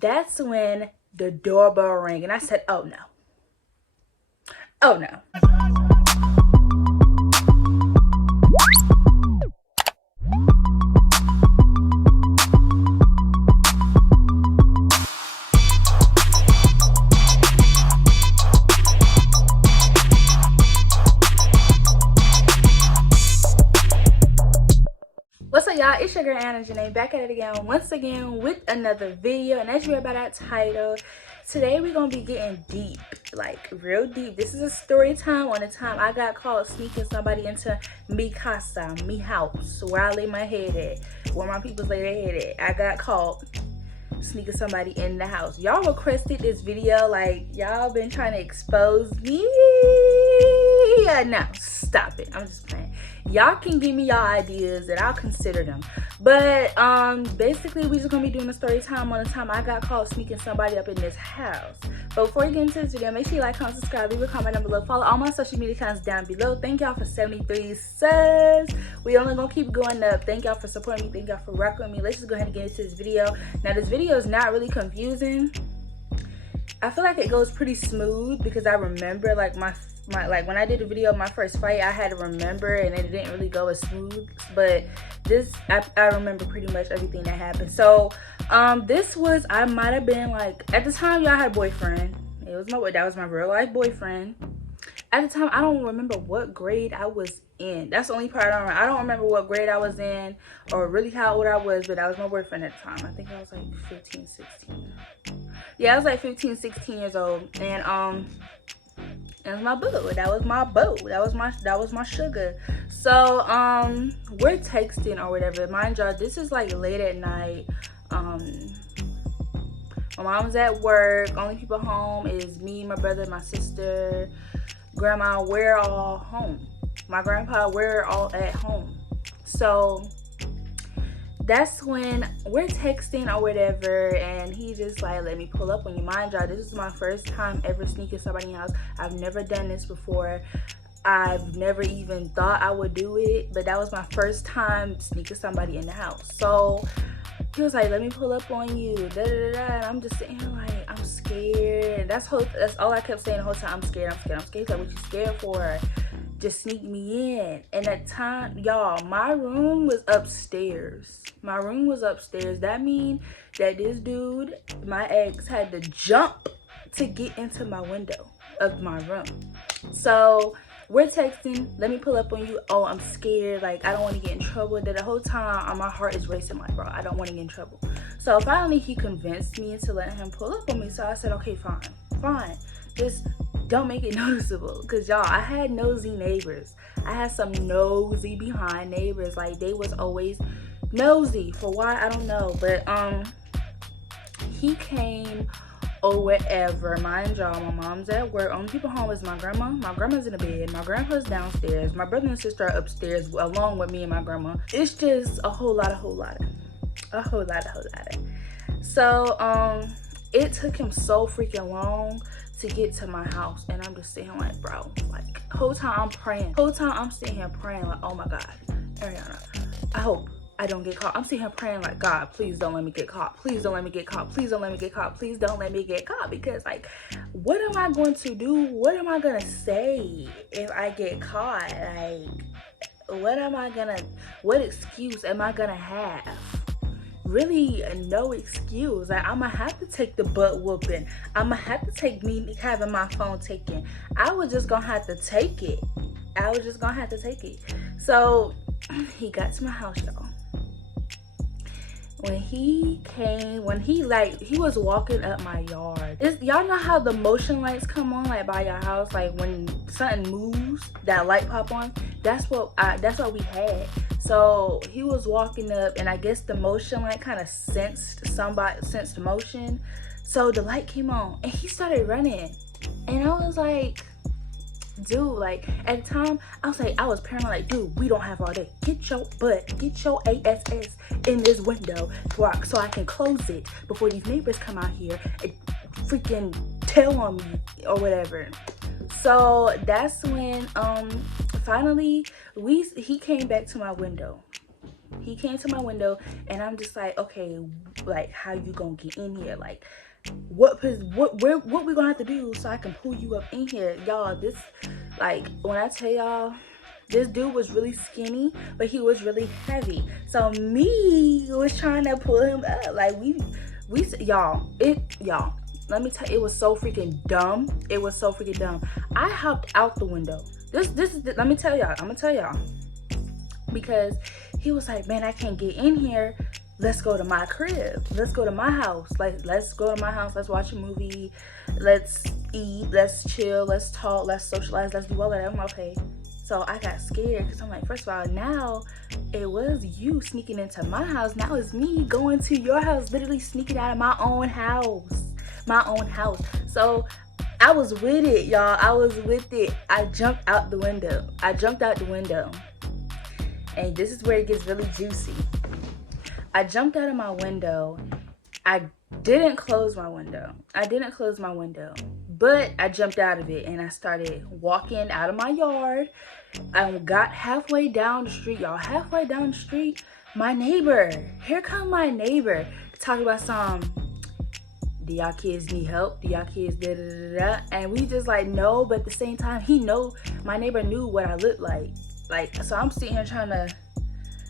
That's when the doorbell rang, and I said, oh no. Oh no. What's up, y'all? It's your girl Anna Janae, back at it again once again with another video. And as you read by that title, today we're gonna be getting deep, like real deep. This is a story time on the time I got caught sneaking somebody into me casa, me house, where I lay my head at, where my people lay their head at. I got caught sneaking somebody in the house. Y'all requested this video, like y'all been trying to expose me. No, stop it. I'm just playing. Y'all can give me y'all ideas and I'll consider them. But basically we just gonna be doing a story time on the time I got caught sneaking somebody up in this house. But before you get into this video, make sure you like, comment, subscribe, leave a comment down below, follow all my social media accounts down below. Thank y'all for 73 subs. We only gonna keep going up. Thank y'all for supporting me, thank y'all for rocking with me. Let's just go ahead and get into this video. Now this video is not really confusing. I feel like it goes pretty smooth because I remember like my like when I did the video of my first fight, I had to remember and it didn't really go as smooth. But this, I remember pretty much everything that happened. So this was, I might have been like, at the time y'all had a boyfriend. It was that was my real life boyfriend. At the time, I don't remember what grade I was in. That's the only part I don't remember. I don't remember what grade I was in or really how old I was, but that was my boyfriend at the time. I think I was like 15, 16. Yeah, I was like 15, 16 years old. And it was my boo. That was my boo. That was my sugar. So we're texting or whatever. Mind y'all, this is like late at night. My mom's at work. Only people home is me, my brother, my sister, grandma. We're all home. My grandpa, we're all at home. So that's when we're texting or whatever, and he just like, let me pull up on you. Mind y'all, this is my first time ever sneaking somebody's house. I've never done this before. I've never even thought I would do it, but that was my first time sneaking somebody in the house. So he was like, let me pull up on you, da, da, da, da. And I'm just sitting here like, I'm scared. And that's all I kept saying the whole time. I'm scared, I'm scared, I'm scared. He's like, what you scared for? Just sneak me in. And at the time, y'all, my room was upstairs. My room was upstairs. That means that this dude, my ex, had to jump to get into my window of my room. So we're texting, let me pull up on you. Oh, I'm scared, like I don't want to get in trouble. That the whole time my heart is racing, like, bro, I don't want to get in trouble. So finally he convinced me into letting him pull up on me. So I said, okay, fine, just don't make it noticeable. Because y'all, I had nosy neighbors. I had some nosy behind neighbors. Like they was always nosy. For why, I don't know. But he came or whatever. Mind y'all, my mom's at work. Only people home is my grandma. My grandma's in the bed. My grandpa's downstairs. My brother and sister are upstairs along with me and my grandma. It's just a whole lot. So it took him so freaking long to get to my house, and I'm just sitting like, bro, like whole time I'm praying. Whole time I'm sitting here praying like, oh my God, Ariana, I hope I don't get caught. I'm sitting here praying like, God, please don't let me get caught. Please don't let me get caught. Please don't let me get caught. Please don't let me get caught. Because like, what am I going to do? What am I gonna say if I get caught? Like, what excuse am I gonna have? Really no excuse. Like, I'm gonna have to take the butt whooping. I'm gonna have to take me having my phone taken. I was just gonna have to take it. So he got to my house, y'all. When he was walking up my yard. Y'all know how the motion lights come on like by your house, like when something moves, that light pop on? That's what we had. So he was walking up, and I guess the motion light kind of sensed motion. So the light came on and he started running. And I was like, dude, like at the time I was paranoid, like, dude, we don't have all day. Get your ass in this window so I can close it before these neighbors come out here and freaking tell on me or whatever. So that's when finally he came back to my window. He came to my window, and I'm just like, okay, like, how you gonna get in here? Like, what we gonna have to do so I can pull you up in here? Y'all, this, like, when I tell y'all, this dude was really skinny, but he was really heavy. So me was trying to pull him up. Like, y'all, let me tell you, it was so freaking dumb. It was so freaking dumb. I hopped out the window. This is, let me tell y'all, I'm gonna tell y'all. Because he was like, man, I can't get in here. Let's go to my crib. Let's go to my house. Like, let's go to my house. Let's watch a movie. Let's eat. Let's chill. Let's talk. Let's socialize. Let's do all of that. I'm like, okay. So I got scared because I'm like, first of all, now it was you sneaking into my house. Now it's me going to your house, literally sneaking out of my own house. My own house. So I was with it, y'all. I was with it. I jumped out the window. And this is where it gets really juicy. I jumped out of my window. I didn't close my window. But I jumped out of it and I started walking out of my yard. I got halfway down the street, y'all. Halfway down the street, my neighbor. Here come my neighbor. Talking about some, do y'all kids need help? Do y'all kids da da da da? And we just like, no, but at the same time, my neighbor knew what I looked like. Like, so I'm sitting here trying to,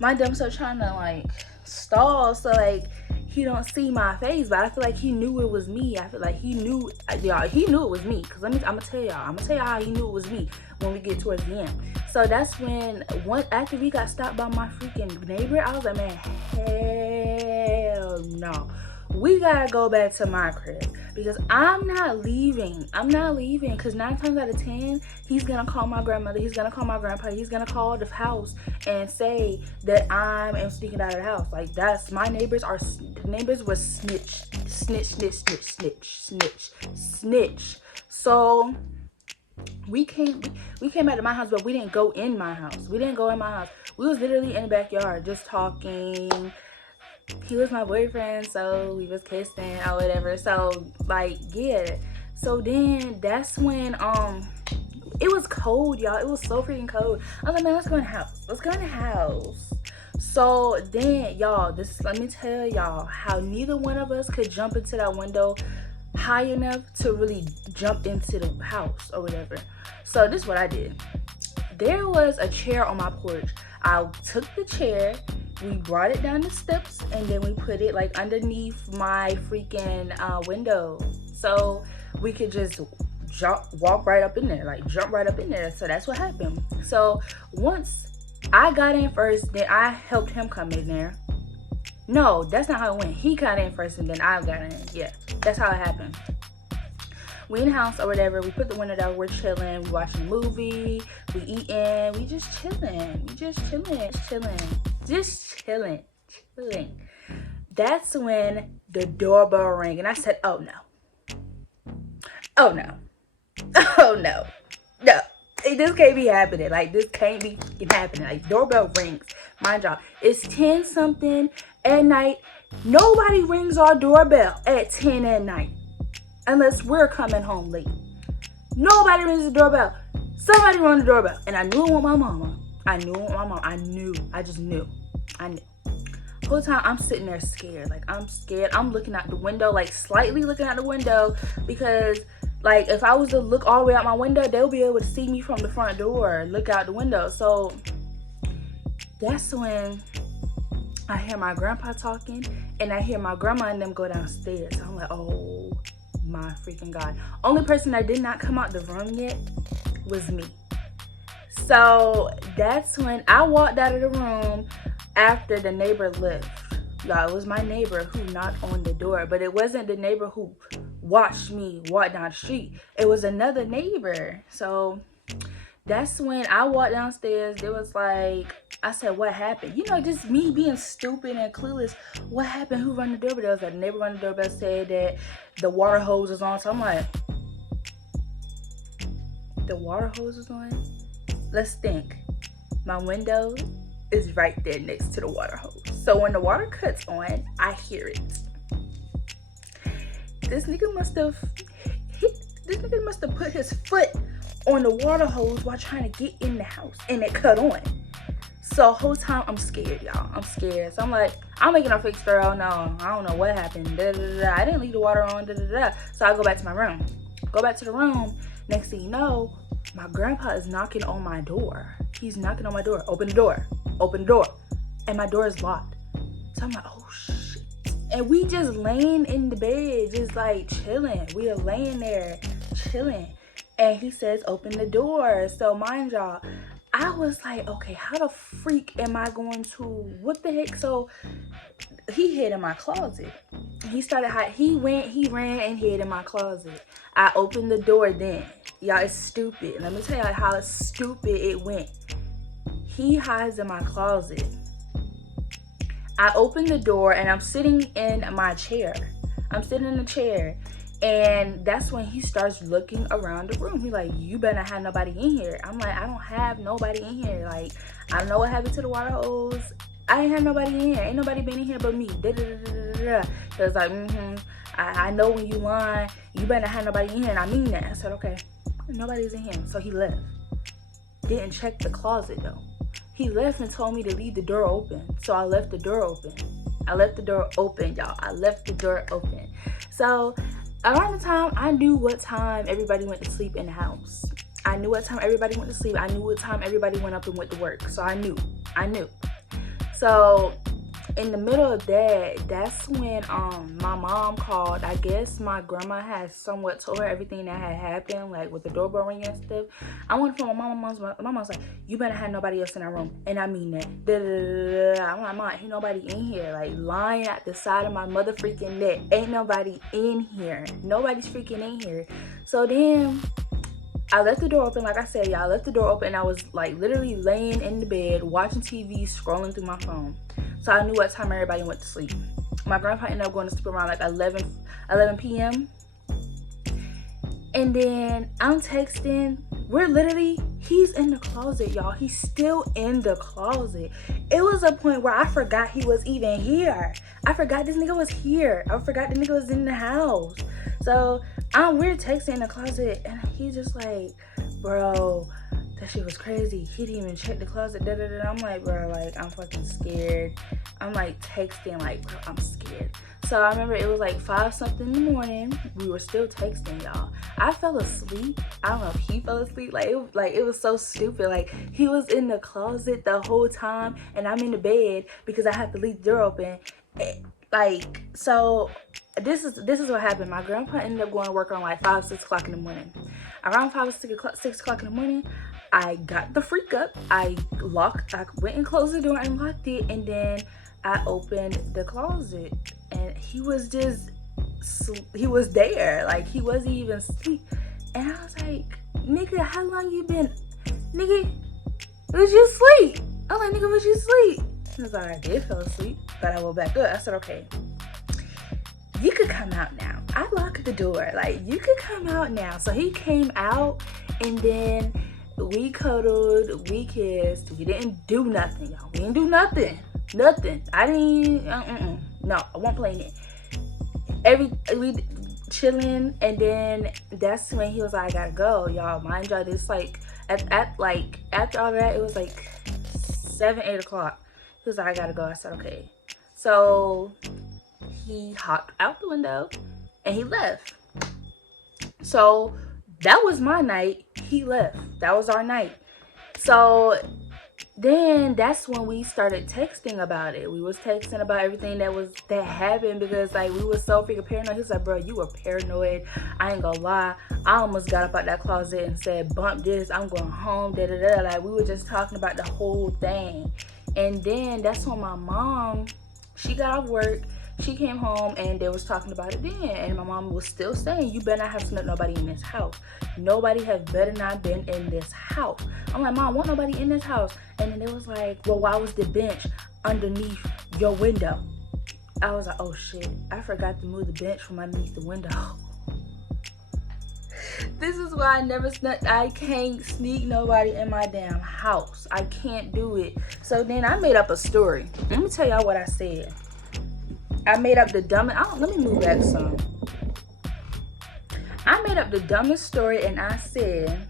my dumb self trying to like stall so like he don't see my face, but I feel like he knew it was me. I feel like he knew, y'all, he knew it was me. Cause I'm gonna tell y'all how he knew it was me when we get towards the end. So that's when, after we got stopped by my freaking neighbor, I was like, man, hell no. We gotta go back to my crib because I'm not leaving because 9 times out of 10 he's gonna call my grandmother, he's gonna call my grandpa, he's gonna call the house and say that I am sneaking out of the house. Like, that's, my neighbors was snitch. So we came back to my house, but we didn't go in my house. We was literally in the backyard just talking. He was my boyfriend, so we was kissing or whatever. So like, yeah. So then that's when it was cold, y'all. It was so freaking cold. I was like, man, let's go in the house. So then, y'all, let me tell y'all how neither one of us could jump into that window high enough to really jump into the house or whatever. So this is what I did. There was a chair on my porch. I took the chair, we brought it down the steps, and then we put it like underneath my freaking window, so we could just jump right up in there. So that's what happened. So once I got in first, then I helped him come in there. No, that's not how it went. He got in first and then I got in. Yeah, that's how it happened. We in the house or whatever, we put the window down, we're chilling, we watching a movie, we eating, we just chilling. That's when the doorbell rang and I said, oh no, this can't be happening. Like, this can't be happening. Like, doorbell rings, mind y'all, it's 10 something at night. Nobody rings our doorbell at 10 at night unless we're coming home late. Nobody rings the doorbell. Somebody rang the doorbell, and I knew it was my mama. I just knew. The whole time I'm sitting there scared. Like, I'm scared. I'm looking out the window, like slightly looking out the window, because like if I was to look all the way out my window, they'll be able to see me from the front door, look out the window. So that's when I hear my grandpa talking and I hear my grandma and them go downstairs. So I'm like, oh my freaking God. Only person that did not come out the room yet was me. So that's when I walked out of the room after the neighbor left. Y'all, it was my neighbor who knocked on the door, but it wasn't the neighbor who watched me walk down the street. It was another neighbor. So that's when I walked downstairs. It was like, I said, what happened? You know, just me being stupid and clueless. What happened? Who run the doorbell? It was like the neighbor run the doorbell, said that the water hose was on. So I'm like, the water hose is on? Let's think. My window is right there next to the water hose. So when the water cuts on, I hear it. This nigga must have put his foot on the water hose while trying to get in the house, and it cut on. So whole time I'm scared, y'all. I'm scared. So I'm like, I'm making a fake story. Oh no, I don't know what happened. Da, da, da, da. I didn't leave the water on. Da, da, da. So I go back to my room. Go back to the room. Next thing you know, my grandpa is knocking on my door. He's knocking on my door. Open the door. Open the door. And my door is locked. So I'm like, oh shit. And we just laying in the bed, just like chilling. We are laying there chilling. And he says, open the door. So mind y'all, I was like, okay, how the freak am I going to, what the heck? So he hid in my closet. He ran and hid in my closet. I opened the door then. Y'all, it's stupid. Let me tell y'all how stupid it went. He hides in my closet. I open the door and I'm sitting in my chair. I'm sitting in the chair. And that's when he starts looking around the room. He's like, you better not have nobody in here. I'm like, I don't have nobody in here. Like, I don't know what happened to the water hose. I ain't have nobody in here. Ain't nobody been in here but me. Da, da, da, da, da. So it's like, I know when you lying, you better not have nobody in here. And I mean that. I said, okay, nobody's in here. So he left. Didn't check the closet though. He left and told me to leave the door open. So I left the door open. I left the door open, y'all. I left the door open. So around the time, I knew what time everybody went to sleep in the house. I knew what time everybody went to sleep. I knew what time everybody went up and went to work. So I knew. So in the middle of that, that's when my mom called. I guess my grandma had somewhat told her everything that had happened, like with the doorbell ringing and stuff. I went for my mom. My mom was like, you better have nobody else in that room. And I mean that. Da, da, da, da. I'm like, Mom, ain't nobody in here. Like lying at the side of my mother freaking neck. Ain't nobody in here. Nobody's freaking in here. So then I left the door open. Like I said, y'all, I left the door open. I was like literally laying in the bed, watching TV, scrolling through my phone. So I knew what time everybody went to sleep. My grandpa ended up going to sleep around like 11 p.m. And then I'm texting. He's in the closet, y'all. He's still in the closet. It was a point where I forgot he was even here. I forgot this nigga was here. I forgot the nigga was in the house. So we're texting in the closet and he's just like, bro, that shit was crazy. He didn't even check the closet. Da, da, da. I'm like, bro, like, I'm fucking scared. I'm like texting, like, bro, I'm scared. So I remember it was like 5 something in the morning. We were still texting, y'all. I fell asleep. I don't know if he fell asleep. It was so stupid. Like, he was in the closet the whole time and I'm in the bed because I had to leave the door open. So this is what happened. My grandpa ended up going to work around like 5, 6 o'clock in the morning. Around 5 or 6 o'clock in the morning, I got the freak up. I went and closed the door and locked it, and then I opened the closet and he was there. Like, he wasn't even asleep. And I was like, nigga, how long you been? Nigga, was you sleep? I was like, nigga, was you sleep? He was like, I did fall asleep, but I woke back up. I said, okay, you could come out now. I locked the door. Like, you could come out now. So he came out and then we cuddled, we kissed. We didn't do nothing, y'all. We didn't do nothing. Nothing. I didn't, no, I won't play it. We chilling, and then that's when he was like, I gotta go, y'all. Mind y'all, this like, after all that, it was like 7, 8 o'clock. He was like, I gotta go. I said, okay. So he hopped out the window and he left. So that was my night. He left. That was our night. So then that's when we started texting about it. We was texting about everything that happened because like we was so freaking paranoid. He was like, bro, you were paranoid. I ain't gonna lie. I almost got up out that closet and said, bump this, I'm going home, da da da. Like, we were just talking about the whole thing. And then that's when my mom, she got off work. She came home and they was talking about it then. And my mom was still saying, you better not have snuck nobody in this house. Nobody has better not been in this house. I'm like, Mom, won't nobody in this house? And then it was like, well, why was the bench underneath your window? I was like, oh shit, I forgot to move the bench from underneath the window. This is why I never snuck. I can't sneak nobody in my damn house. I can't do it. So then I made up a story. Let me tell y'all what I said. I made up the dumbest, let me move back some. I made up the dumbest story and I said,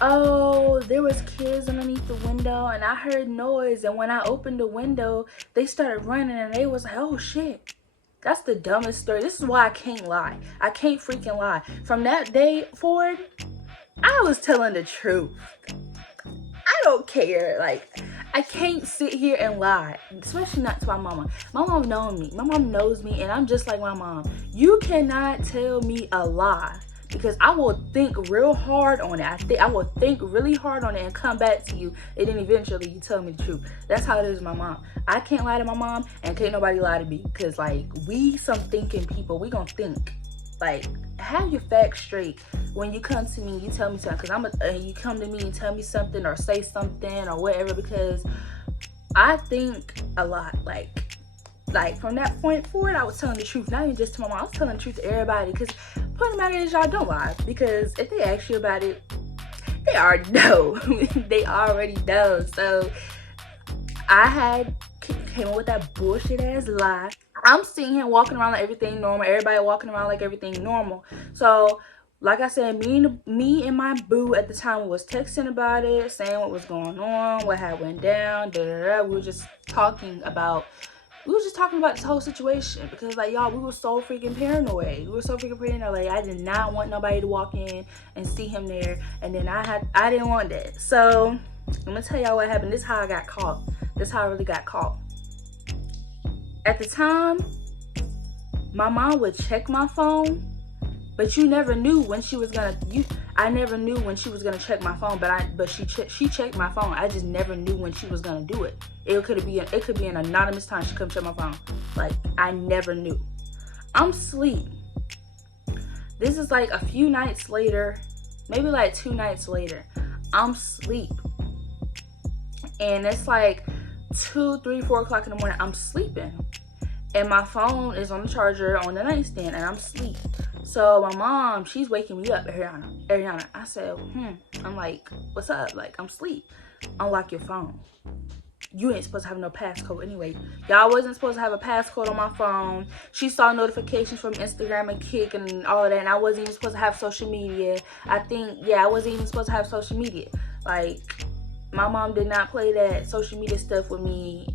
oh, there was kids underneath the window and I heard noise, and when I opened the window they started running and they was like, oh shit. That's the dumbest story. This is why I can't lie. I can't freaking lie. From that day forward, I was telling the truth. I don't care. Like, I can't sit here and lie, especially not to my mama. My mom knows me. My mom knows me, and I'm just like my mom. You cannot tell me a lie, because I will think real hard on it. I will think really hard on it and come back to you, and then eventually you tell me the truth. That's how it is with my mom. I can't lie to my mom, and can't nobody lie to me, because like, we some thinking people. We gonna think. Like, have your facts straight. When you come to me, you tell me something, because you come to me and tell me something or say something or whatever, because I think a lot. Like from that point forward, I was telling the truth, not even just to my mom. I was telling the truth to everybody, because the point of the matter is, y'all don't lie, because if they ask you about it, they already know. They already know. So I came up with that bullshit ass lie. I'm seeing him walking around like everything normal. Everybody walking around like everything normal. So, like I said, me and my boo at the time was texting about it, saying what was going on, what had went down, da da da. We were just talking about this whole situation, because like, y'all, we were so freaking paranoid. Like, I did not want nobody to walk in and see him there, and then I didn't want that. So I'm gonna tell y'all what happened. This is how I got caught. This is how I really got caught. At the time, my mom would check my phone, but you never knew when she was gonna. I never knew when she was gonna check my phone, but she checked my phone. I just never knew when she was gonna do it. It could be an anonymous time she come check my phone. Like, I never knew. I'm asleep. This is like a few nights later, maybe like 2 nights later. I'm asleep, and it's like 2, 3, 4 o'clock in the morning. I'm sleeping, and my phone is on the charger on the nightstand, and I'm asleep. So my mom, she's waking me up. Ariana. I said, I'm like, what's up? Like, I'm asleep. Unlock your phone. You ain't supposed to have no passcode anyway. Y'all wasn't supposed to have a passcode on my phone. She saw notifications from Instagram and Kik and all of that, and I wasn't even supposed to have social media. I wasn't even supposed to have social media. Like, my mom did not play that social media stuff with me.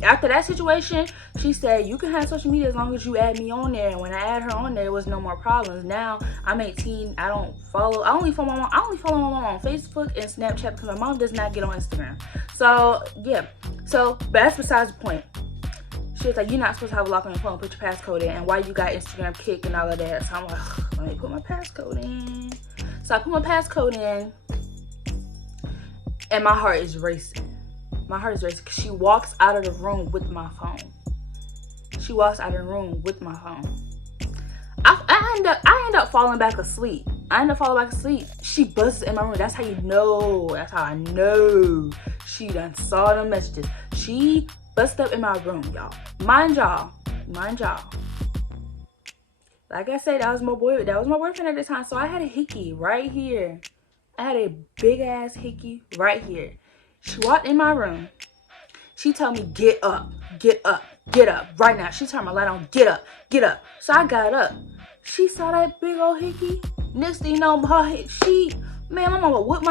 After that situation, she said, you can have social media as long as you add me on there. And when I add her on there, it was no more problems. Now I'm 18. I only follow my mom on Facebook and Snapchat, because my mom does not get on Instagram. So yeah. So, but that's besides the point. She was like, you're not supposed to have a lock on your phone, put your passcode in, and why you got Instagram, Kik, and all of that. So I'm like, let me put my passcode in. So I put my passcode in, and my heart is racing. My heart is racing, because she walks out of the room with my phone. I end up falling back asleep. She busts in my room. That's how you know. That's how I know she done saw the messages. She busted up in my room, y'all. Mind y'all. Like I said, that was my boyfriend at the time. So I had a hickey right here. I had a big ass hickey right here. She walked in my room. She told me, get up right now. She turned my light on, get up. So I got up. She saw that big old hickey. Next thing you know, my mama whooped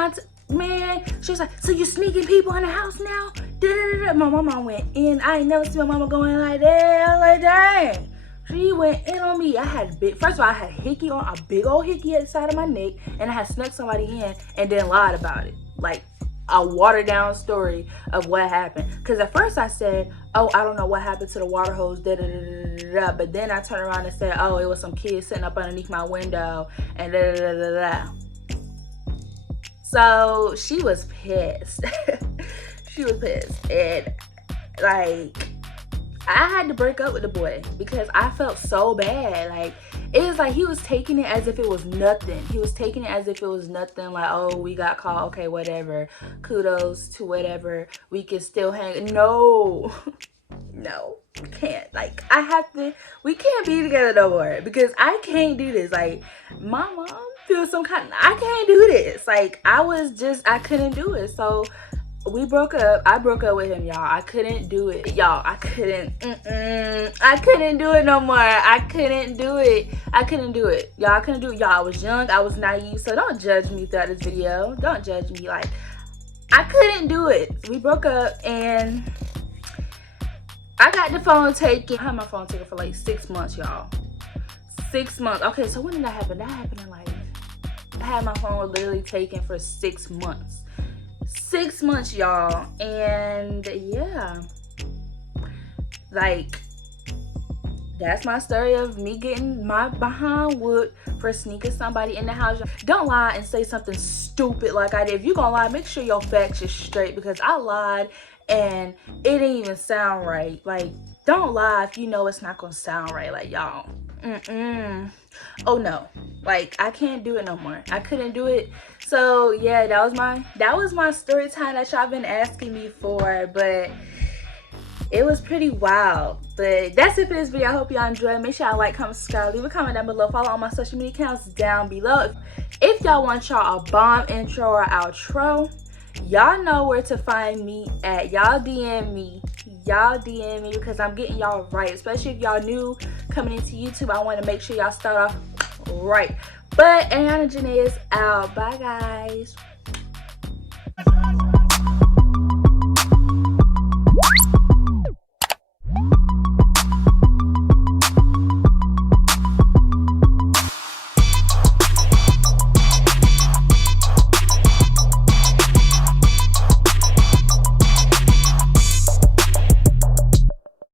man. She was like, so you sneaking people in the house now? Da-da-da-da. My mama went in. I ain't never seen my mama going like that. I was like, dang. She went in on me. First of all, I had a big old hickey at the side of my neck, and I had snuck somebody in and then lied about it. Like, a watered down story of what happened. Because at first I said, oh, I don't know what happened to the water hose, da da da da da. But then I turned around and said, oh, it was some kids sitting up underneath my window, and da da da da da. So she was pissed. And like, I had to break up with the boy because I felt so bad. Like, it was like he was taking it as if it was nothing. Like, oh, we got caught. Okay, whatever. Kudos to whatever. We can still hang. No, we can't. Like, we can't be together no more, because I can't do this. Like, my mom feels I can't do this. Like, I couldn't do it. So we broke up. I broke up with him, y'all. I couldn't do it. I couldn't do it no more. I couldn't do it. I couldn't do it. Y'all, I couldn't do it. Y'all, I was young, I was naive, so don't judge me throughout this video. Don't judge me. Like, I couldn't do it. We broke up and I got the phone taken. I had my phone taken for like 6 months, y'all. 6 months. Okay, so when did that happen? That happened in like, I had my phone literally taken for 6 months. 6 months, y'all. And yeah, like, that's my story of me getting my behind whooped for sneaking somebody in the house. Don't lie and say something stupid like I did. If you gonna lie, make sure your facts are straight, because I lied and it didn't even sound right. Like, don't lie if you know it's not gonna sound right. Like, y'all, oh no, like, I can't do it no more. I couldn't do it. So yeah, that was my story time that y'all been asking me for, but it was pretty wild. But that's it for this video. I hope y'all enjoyed. Make sure y'all like, comment, subscribe, leave a comment down below, follow all my social media accounts down below. If y'all want y'all a bomb intro or outro, y'all know where to find me at. Y'all DM me, because I'm getting y'all right, especially if y'all new coming into YouTube. I want to make sure y'all start off right. But Ariana Janae is out. Bye guys.